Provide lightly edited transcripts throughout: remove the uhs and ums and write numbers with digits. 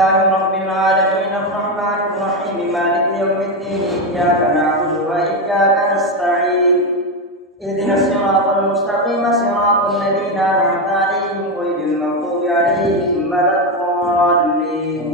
لله رب العالمين الرحمن الرحيم مالك يوم الدين إياك نعبد وإياك نستعين اهدنا الصراط المستقيم صراط الذين أنعمت عليهم غير المغضوب عليهم ولا الضالين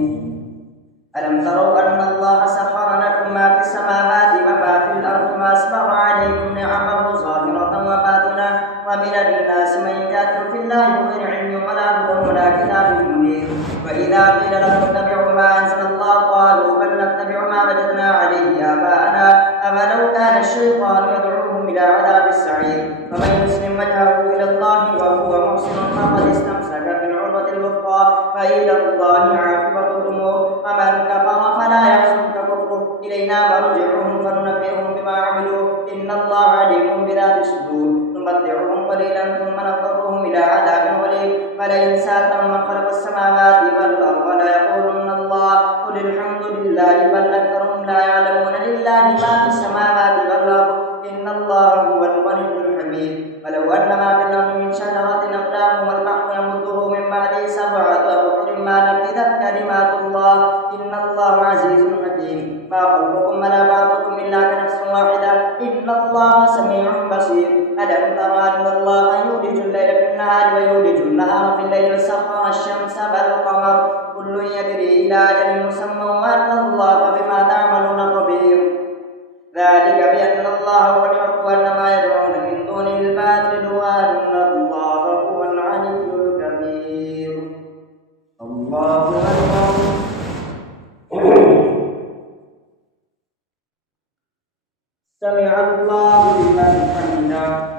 ألم تروا أن الله سخر لكم ما في السماوات وما في الأرض وأسبغ عليكم نعمه ظاهرة وباطنة ومن الناس من يجادل في الله بغير علم ولا هدى ولا كتاب منير وإذا قيل لهم اتبعوا ما أنزل الله قالوا بل نتبع ما وجدنا عليه آباءنا أولو كان الشيطان يدعوهم إلى عذاب السعير فمن يسلم وجهه إلى الله وهو محسن فقد استمسك بالعروة الوثقى فإلى الله عاقبة الأمور ومن كفر فلا يحزنك كفره إلينا مرجعهم فننبئهم بما عملوا إن الله عليم بذات الصدور نمتعهم قليلا ثم نضطرهم إلى عذاب غليظ فلئن سألتهم من خلق السماوات والأرض ليقولن الله قل الحمد لله بل أكثرهم لا يعلمون لله ما في السماوات والأرض إن الله هو الغني الحميد ولو أن ما في الأرض من شجرة أقلام والبحر يمده من بعده سبعة أبحر ما نفذت كلمات الله إن الله عزيز حكيم ما خلقكم ولا بعضكم إلا كنفس واحدة إن الله سميع بصير ألم تر أن الله يولج الليل في النهار ويولج النهار في الليل وسخر الشمس والقمر كل يجري إلى أجل مسمى وأن الله بما تعملون خبير ذلك بأن الله هو الحق وأن ما يدعون من دونه الباطل وأن الله هو العلي الكبير الله أكبر سمع الله لمن حمده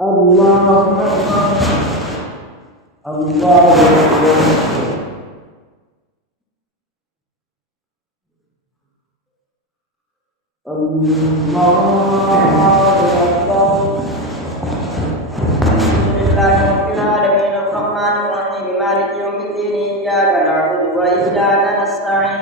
الله أكبر الله أكبر الله أكبر لله رب العالمين الرحمن الرحيم مالك يوم الدين إياك نعبد وإياك نستعين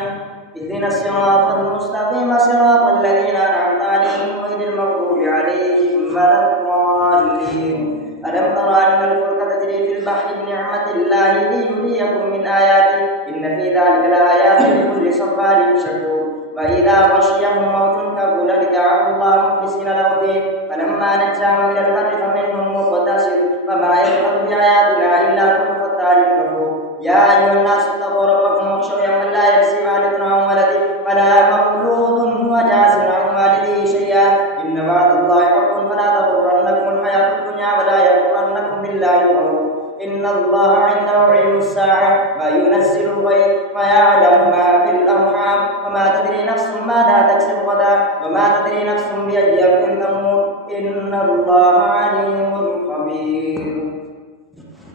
اهدنا الصراط المستقيم صراط الذين أنعمت عليهم غير المغضوب عليهم ولا الضالين ألم تر أن الفلك تجري في البحر بنعمة الله ليريكم من آياته إن في ذلك لآيات لكل صبار شكور وإذا غشيهم موج كالظلل دعوا الله مخلصين له الدين فلما نجاهم إلى البر فمنهم مقتصد وما يجحد بآياتنا إلا كل ختار كفور يا أيها الناس اتقوا ربكم واخشوا يوما لا يجزي والد عن ولده ولا مولود هو جاز عن والده شيئا إن وعد الله حق فلا تغرنكم الحياة الدنيا ولا يغرنكم بالله الغرور إن الله عنده علم الساعة وينزل الغيث ويعلم ما في الأرحام وما تدري نفس ماذا تكسب غدا وما تدري نفس بأي أرض تموت إن الله عليم خبير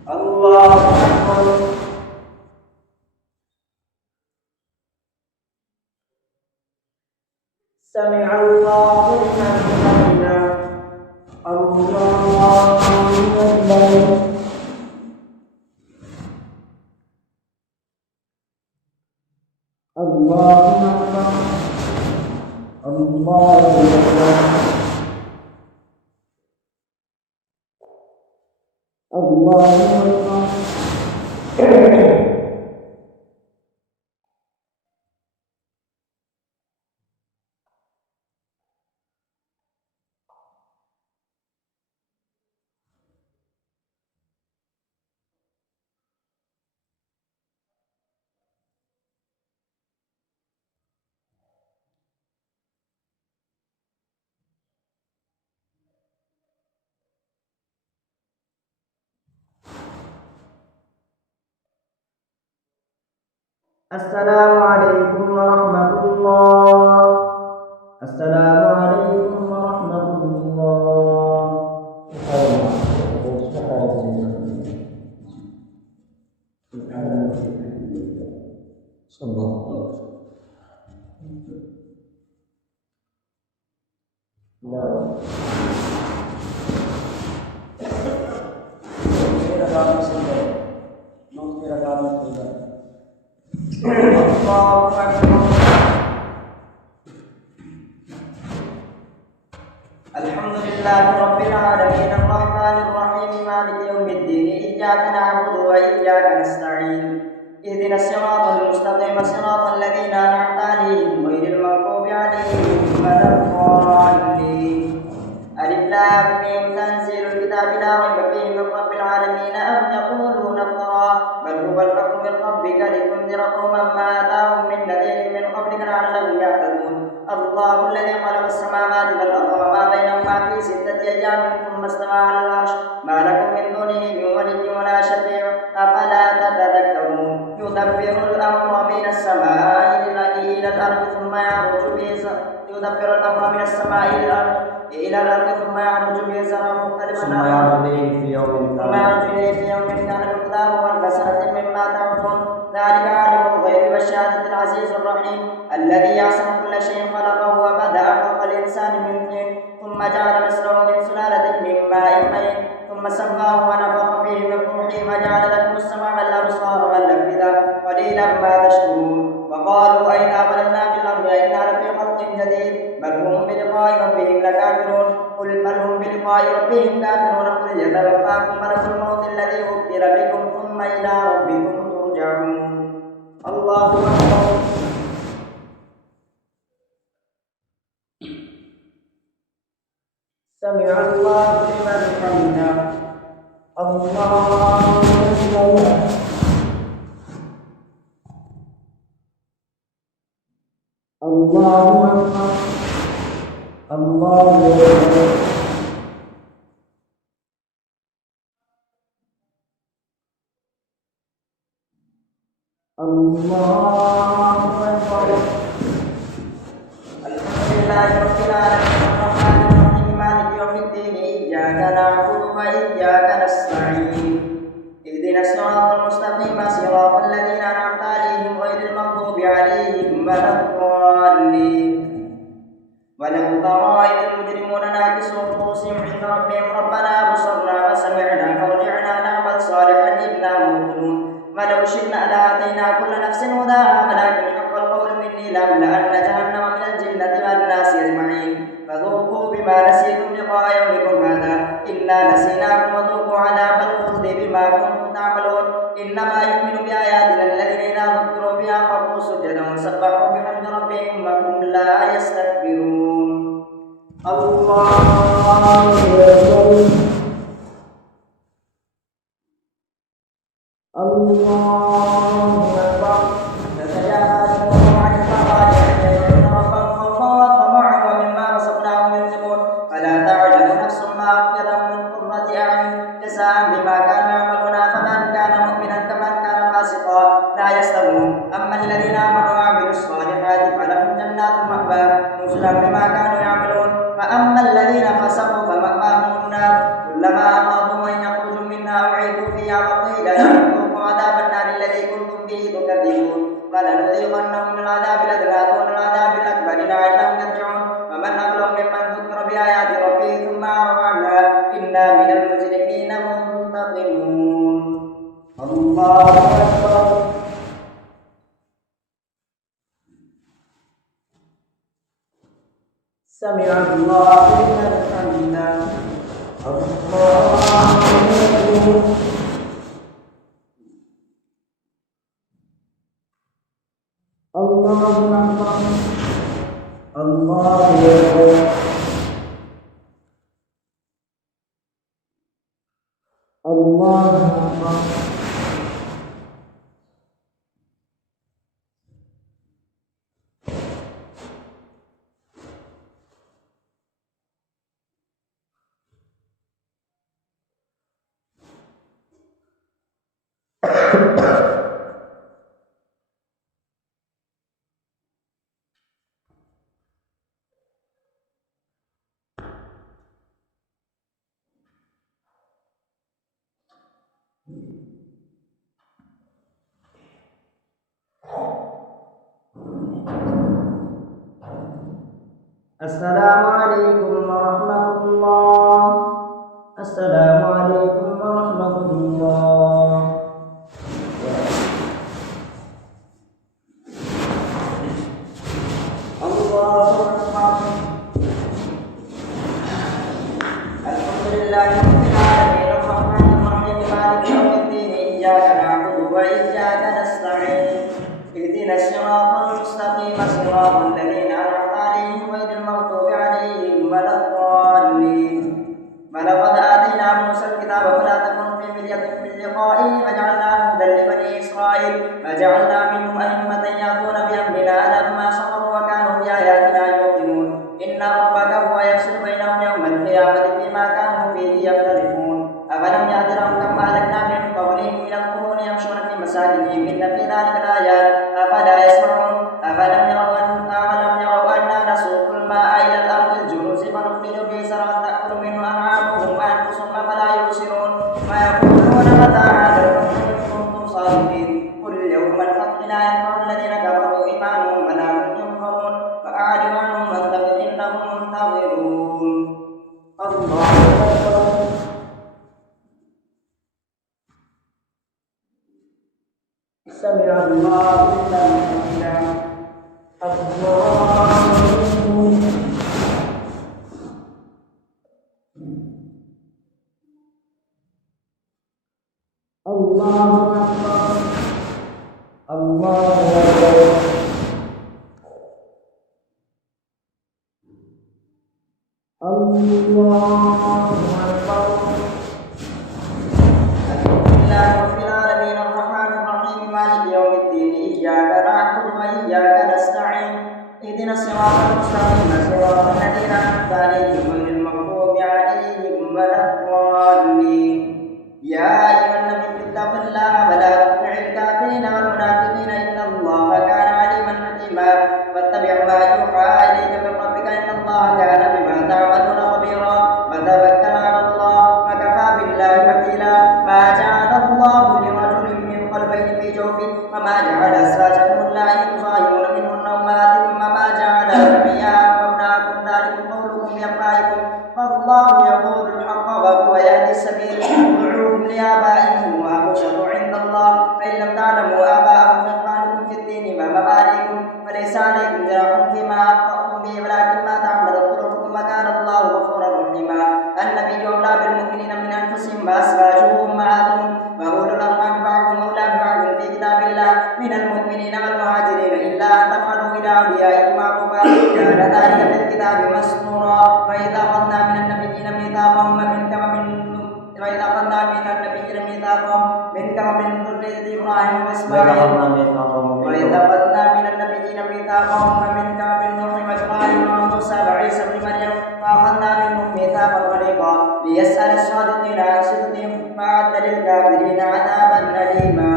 الله أكبر سمع الله لمن حمده الله أكبر الله أكبر الله أكبر الله أكبر السلام عليكم ورحمة الله السلام عليكم ورحمة الله الحمد لله رب العالمين الرحمن الرحيم مالك يوم الدين إياك نعبد وإياك نستعين اهدنا الصراط المستقيم صراط الذين أنعمت عليهم غير المغضوب عليهم ولا الضالين ألف لام ميم تنزيل الكتاب لا ريب فيه من رب العالمين أم يقولون افتراه بل هو الحق من ربك لتنذر قوما ما آتاهم من نذير من قبلك لعلهم يهتدون الله الذي خلق السماوات والأرض وما بينهما في 6 أيام ثم استوى على العرش ما لكم من دونه من ولي ولا شفيع أفلا تتذكرون يدبر الأمر من السماء إلى الأرض ثم يعرج به يدبر الأمر من السماء إلى الأرض ثم يعرج به سرا مختلفا ثم يعرج إليه في يوم كان مقداره والبسرة مما تعرضون ذلك عالم الغيب والشهادة العزيز الرحيم الذي يعصم كل شيء خلقه وبدأ خلق الإنسان من طين ثم جعل نسله من سلالة من ماء مهين ثم سماه ونفخ فيه من روحه وجعل لكم السمع والأبصار والأفئدة قليلا ما تشكرون وقالوا أئذا ضللنا في الأرض أئنا لفي خلق جديد بل هم بلقاء ربهم لكافرون قل بل هم بلقاء ربهم كافرون قل يتوفاكم ملك الموت الذي وكل بكم ثم إلى ربكم ترجعون الله أكبر سمع الله لمن حمده الله أكبر الله أكبر الله أكبر الله أكبر الحمد لله رب العالمين الرحمن الرحيم مالك يوم الدين إياك نعبد وإياك نستعين اهدنا الصراط المستقيم صراط الذين أنعمت عليهم غير المغضوب عليهم ولا الضالين ولو ترى إذ المجرمون ناكسوا رؤوسهم عند ربهم ربنا أبصرنا وسمعنا فارجعنا نعمل صالحا إنا موقنون ولو شئنا لآتينا كل نفس هداها ولكن حق القول مني لأملأن جهنم من الجنة والناس أجمعين فذوقوا بما نسيتم لقاء يومكم هذا إنا نسيناكم وذوقوا عذاب الخلد بما كنتم تعملون إنما يؤمن بآياتنا الذين إذا ذكروا بها خروا سجدا وسبحوا بحمد ربهم وهم لا يستكبرون الله أكبر الله أكبر تتجافى جنوبهم عن المضاجع يدعون ربهم خوفا وطمعا ومما رزقناهم ينفقون فلا تعلم نفس ما أخفي لهم من قرة أعين جزاء بما كانوا يعملون فمن كان مؤمنا كمن كان فاسقا لا يستوون أما الذين آمنوا وعملوا الصالحات فلهم جنات المأوى نزلا بما كانوا يعملون فأما الذين فسقوا فمأواهم النار كلما أرادوا أن يخرجوا منها أعيدوا فيها وقيل لهم عذاب النار الذي كنتم به تكذبون فلنذيقنهم من العذاب الأدنى دون العذاب الأكبر لعلهم يرجعون ومن أظلم ممن ذكر بآيات ربه ثم أعرض عنها إنا من المجرمين منتقمون الله أكبر سمع الله لمن حمده الله أكبر الله أكبر الله أكبر الله أكبر السلام عليكم ورحمة الله. السلام عليكم ورحمة الله. الله أكبر. اهدنا الصراط المستقيم صراط الذين أنعمت عليهم غير المغضوب عليهم ولا الضالين ولقد آتينا موسى الكتاب فلا تكن في مرية من لقائه وجعلناه هدى لبني إسرائيل وجعلنا منهم أئمة يهدون بأمرنا لما صبروا وكانوا بآياتنا يوقنون إن ربك هو يفصل بينهم يوم القيامة فيما كانوا فيه يختلفون أفلم يهد لهم كما أهلكنا من قبلهم من القرون يمشون في مساكنهم إن في ذلك لآيات أفلا يسمعون أفلم يروا أنا نسوق الماء إلى الأرض الجرز فنخرج به زرعا تأكل منه أنعامهم وأنفسهم أفلا يبصرون ويقولون متى هذا الفتح إن كنتم صادقين قل يوم الفتح لا ينفع الذين كفروا إيمانهم ولا هم ينظرون فأعرض عنهم وانتظر إنهم منتظرون الله أكبر. سمع الله لمن حمده الله أكبر الله أكبر الله أكبر. الحمد لله رب العالمين الرحمن الرحيم مالك يوم الدين إياك نعبد وإياك نستعين اهدنا الصراط المستقيم صراط الذين أنعمت عليهم غير المغضوب عليهم ولا الضالين يا أيها النبي اتق الله ولا تطع الكافرين والمنافقين إن الله كان عليما حكيما واتبع ما يوحى إليك من ربك إن الله كان بما تعملون خبيرا وتوكل على الله وكفى بالله وكيلا ما جعل الله لرجل من قلبين في جوفه وما جعل أزواجكم اللائي تظاهرون منهن أمهاتكم وما جعل أدعياءكم أبناءكم ذلكم قولكم بأفواهكم فالله يقول الحق وهو يهدي السبيل ادعوهم لآبائهم وهو أقسط عند الله فإن لم تعلموا آباءهم فإخوانكم في الدين ومواليكم فليس عليكم جناح فيما أخطأتم به ولكن ما تعمدت قلوبكم وكان الله غفورا رحيما النبي أولى بالمؤمنين من أنفسهم وأزواجه أمهاتهم وأولو الأرحام بعضهم أولى ببعض في كتاب الله من المؤمنين والمهاجرين إلا أن تفعلوا إلى أوليائكم معروفا كان ذلك في الكتاب مسطورا وإذا أخذنا من النبيين ميثاقهم منك ومن ذرية إبراهيم وإسماعيل وإذا أخذنا من النبيين ميثاقهم ومنك ومن نوح وإبراهيم وموسى وعيسى بن مريم وأخذنا منهم ميثاقا غليظا ليسأل الصادقين عن صدقهم وأعد للكافرين عذابا أليما.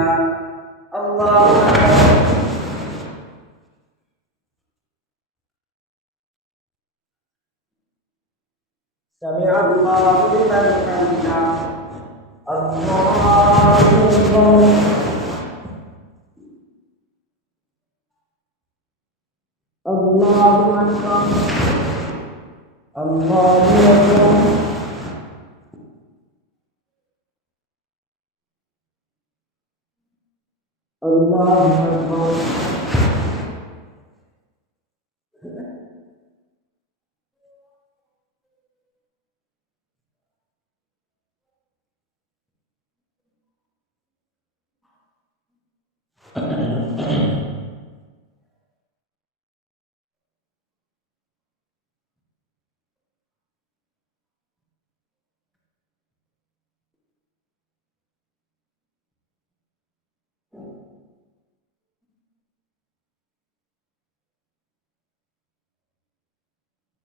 الله أكبر. سمع الله لمن حمده الله أكبر. الله أكبر الله أكبر الله أكبر.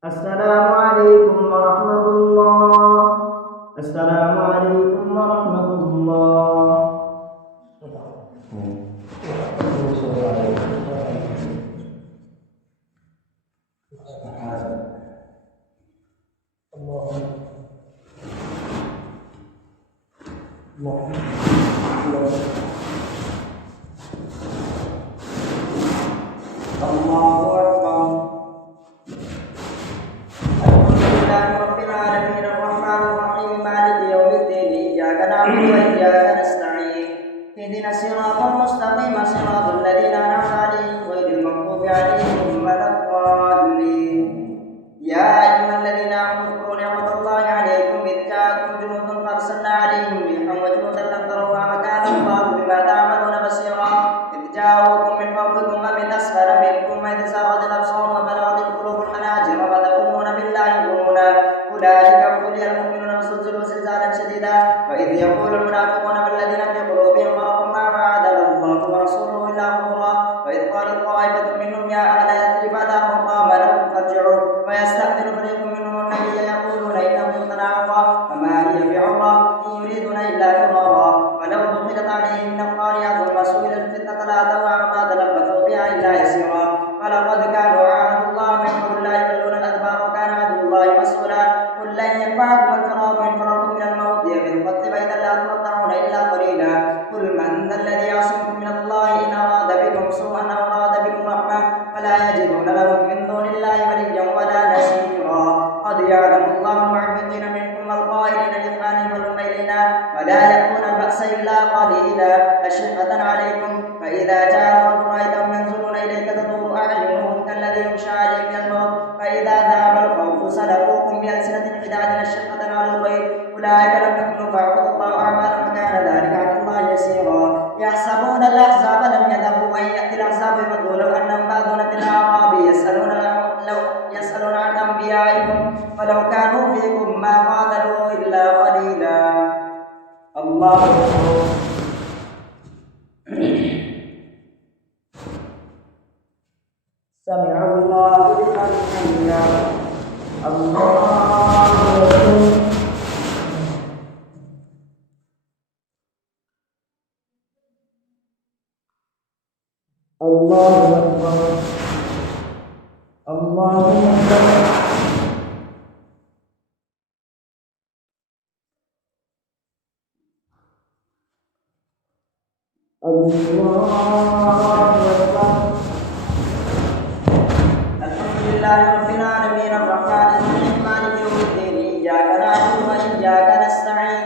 السلام عليكم ورحمة الله. السلام عليكم ورحمة الله. الله أكبر. الحمد لله رب العالمين الرحمن الرحيم مالك يوم الدين إياك نعبد وإياك نستعين اهدنا الصراط المستقيم صراط الذين أنعمت عليهم غير المغضوب عليهم ولا الضالين. يا أيها الذين آمنوا اذكروا نعمة الله عليكم إذ جاءتكم جنود فأرسلنا عليهم ريحا وجنودا لم تروها وكان الله بما تعملون بصيرا إذ جاءوكم من فوقكم ومن أسفل منكم وإذ زاغت الأبصار وبلغت القلوب الحناجر وتظنون بالله الظنونا أولئك ابتلي المؤمنون وزلزلوا زلزالا شديدا وإذ يقول المنافقون والذين في قلوبهم مرض ما وعدنا الله ورسوله إلا غرورا وإذ قالت طائفة منهم يا أهل يثرب لا مقام لكم فارجعوا ويستأذن فريق منهم النبي يقولون إن بيوتنا عورة وما هي بعورة إن يريدون إلا فرارا ولو دخلت عليهم من القارعة ثم سئل الفتنة لأتوها وما تلبثوا بها إلا يسيرا ولقد كانوا عاهدوا الله من قبل لا يولون الأدبار وكان عدو الله مسؤولا قل لن ينفعكم الفرار إن فررتم من الموت بالقتل فإذا لا تمتعون إلا قليلا قل من ذا الذي يعصمكم من الله إن أراد بكم سوءا أو أراد بكم رحمة فلا يجدون لهم من دون الله وليا ولا نصيرا قد يعلم الله المعوقين منكم والقائلين لإخوانهم والأميلين ولا يأتون البأس إلا قليلا أشحة عليكم فإذا جاء الخوف رأيتهم ينظرون إليك تدور أعينهم كالذي يغشى عليه من الموت فإذا ذهب الخوف سلقوكم بألسنة حداد أشحة على الخير أولئك لم يكونوا فاعبدوا الله أعمالهم وكان ذلك على الله يسيرا يحسبون الأحزاب لم يذهبوا وإن يأتي الأحزاب يودوا لو أنهم بادون في الأعراب يسألون عن أنبيائهم ولو كانوا فيكم ما قاتلوا إلا قليلا الله أكبر سمع الله لمن حمده الله أكبر الله أكبر الله أكبر الحمد لله رب العالمين الرحمن الرحيم مالك يوم الدين إياك نعبد وإياك نستعين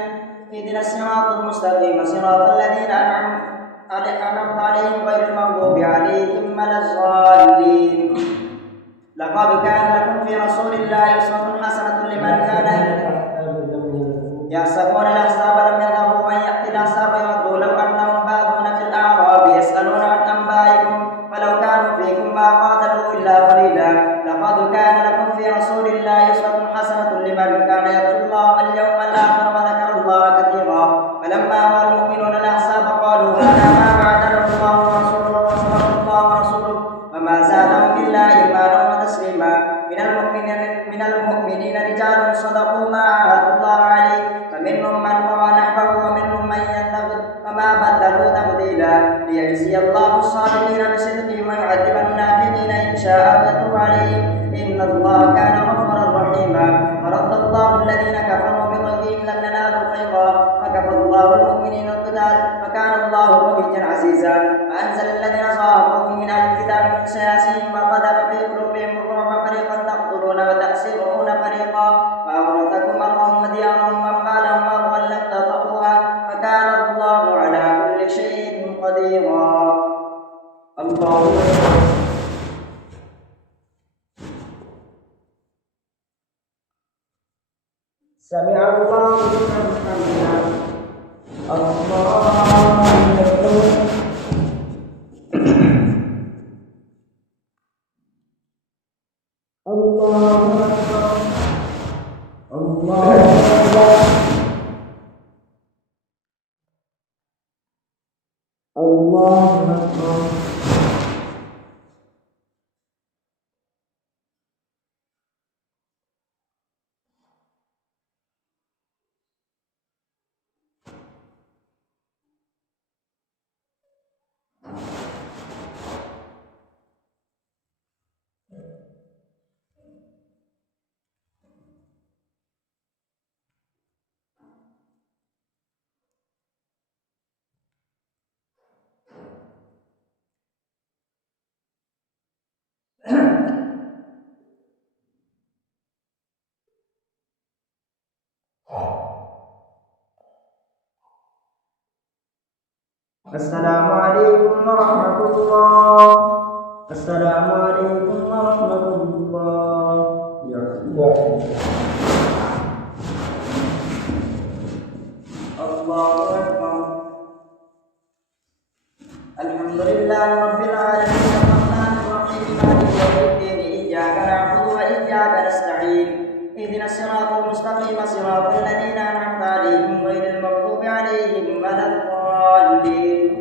اهدنا الصراط المستقيم صراط الذين أنعمت عليهم غير المغضوب عليهم ولا الضالين لقد كان لكم في رسول الله أسوة حسنة لمن كان يحسبون الأحزاب لم يذهبوا وإن يأتي الأحزاب يودوا لو أنهم بادون في الأعراب يسألون عن أنبائكم ولو كانوا فيكم ما قاتلوا إلا قليلا لقد كان لكم في رسول الله أسوة حسنة لمن كان يرجو الله واليوم الآخر وذكر الله كثيرا فلما رأى المؤمنون الأحزاب قالوا هذا ما وعدنا الله ورسوله وصدق الله ورسوله وما زادهم إلا إيمانا وتسليما من المؤمنين رجال صدقوا ما عاهدوا الله عليه فمنهم من قضى نحبه ومنهم من ينتظر وما بدلوا تبديلا ليجزي الله الصابرين بصدقهم ويعذب المنافقين إن شاء ويتوب عليهم إن الله كان غفورا رحيما ورد الله الذين كفروا بغيظهم لم ينالوا خيرا وكفى الله المؤمنين القتال وكان الله قويا عزيزا وأنزل الذين ظاهروهم من أهل الكتاب من سياسيهم وقذف في قلوبهم الرعب فريقا تقتلون وتأسرون فريقا وأورثكم أرضهم وديارهم وأموالهم وأرضا لم تطئوها وكان الله على كل شيء قديرا الله سمع الله لمن حمده الله أكبر الله أكبر الله أكبر الله أكبر السلام عليكم ورحمة الله السلام عليكم ورحمة الله الله أكبر الحمد لله رب العالمين مالك يوم الدين إياك نعبد وإياك نستعين اهدنا الصراط المستقيم صراط الذين أنعمت عليهم غير المغضوب عليهم ولا الضالين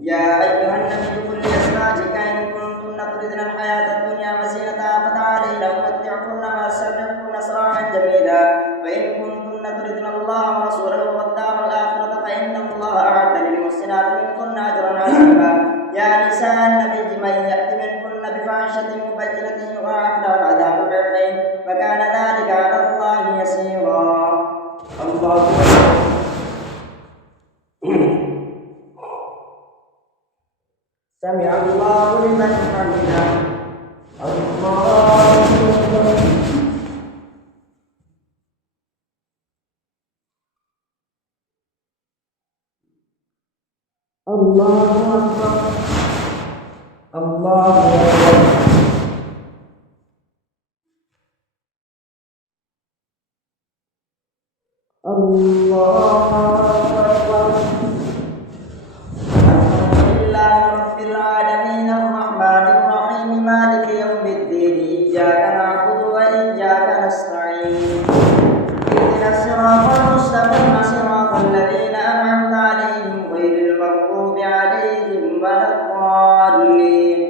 يا أيها النبي قل لأزواجك إن كنتن تردن الحياة الدنيا وزينتها فتعالين أمتعكن وأسرحكن سراحا جميلا وإن كنتن تردن الله ورسوله والدار الآخرة فإن الله أعد للمحسنات منكن أجرا عظيما يا نساء النبي من يأت منكن بفاحشة مبينة يضاعف له العذاب ضعفين وكان ذلك على الله يسيرا. الله سمع الله لمن حمده. الله أكبر. الله أكبر. الله أكبر. الله أكبر. الحمد لله رب العالمين الرحمن الرحيم مالك يوم الدين إياك نعبد وإياك نستعين اهدنا الصراط المستقيم صراط الذين أنعمت عليهم غير المغضوب عليهم ولا الضالين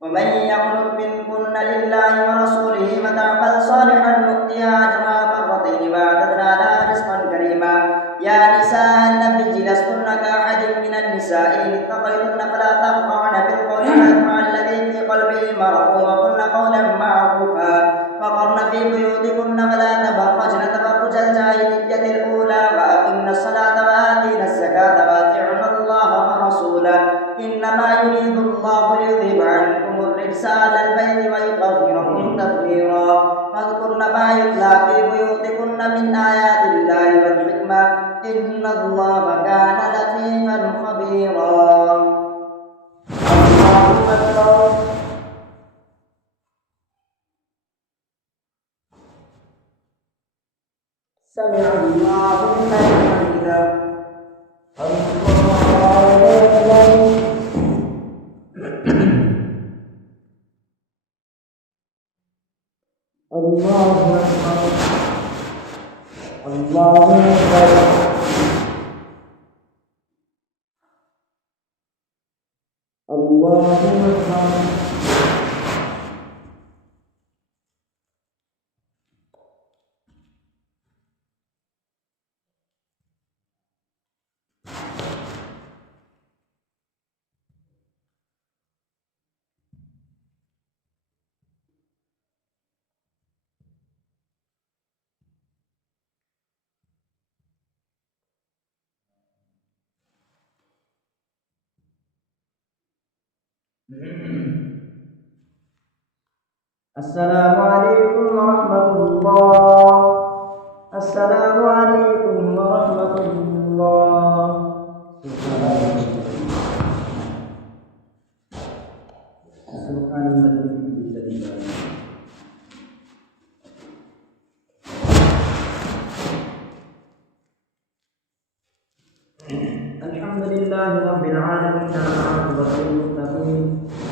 ومن يقنط منكن لله ورسوله وتعمل صالحا نؤتها أجرها مرتين وأعتدنا لها رزقا كريما يا نساء النبي لستن كأحد من النساء إن اتقيتن فلا تخضعن بالقول فيطمع الذي في قلبه مرض وقلن قولا معروفا وقرن في بيوتكن ولا تبرجن تبرج الجاهلية الأولى وأقمن الصلاة وآتينا الزكاة وأطيعن الله ورسوله إنما يريد الله ليذهب عنكم الرجس أهل البيت ويطهركم تطهيرا واذكرن ما يتلى في بيوتكن من آيات الله والحكمة إن الله كان لطيفا خبيرا. الله أكبر. سمع الله لمن حمده. الله أكبر. الله أكبر. الله أكبر. الله أكبر. السلام عليكم ورحمة الله. السلام عليكم ورحمة الله. سبحان الملك الذي لا إله. الحمد لله رب العالمين والعاقبة للمتقين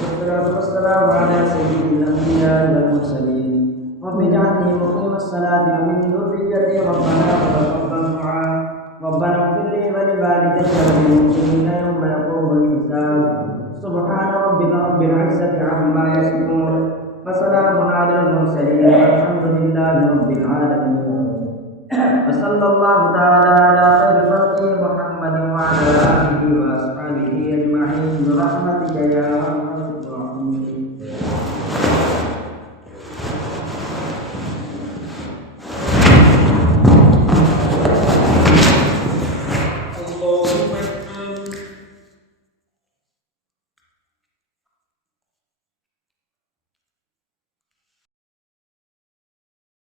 والصلاة والسلام على سيد الأنبياء والمرسلين رب اجعلني مقيم الصلاة ومن ذريتي ربنا وتقبل دعاء ربنا اغفر لي ولوالدي وللمؤمنين يوم يقوم الحساب سبحان ربك رب العزة عما يصفون وسلام على المرسلين والحمد لله رب العالمين وصلى الله تعالى على خير خلقه محمد وعلى آله وأصحابه أجمعين برحمتك يا رب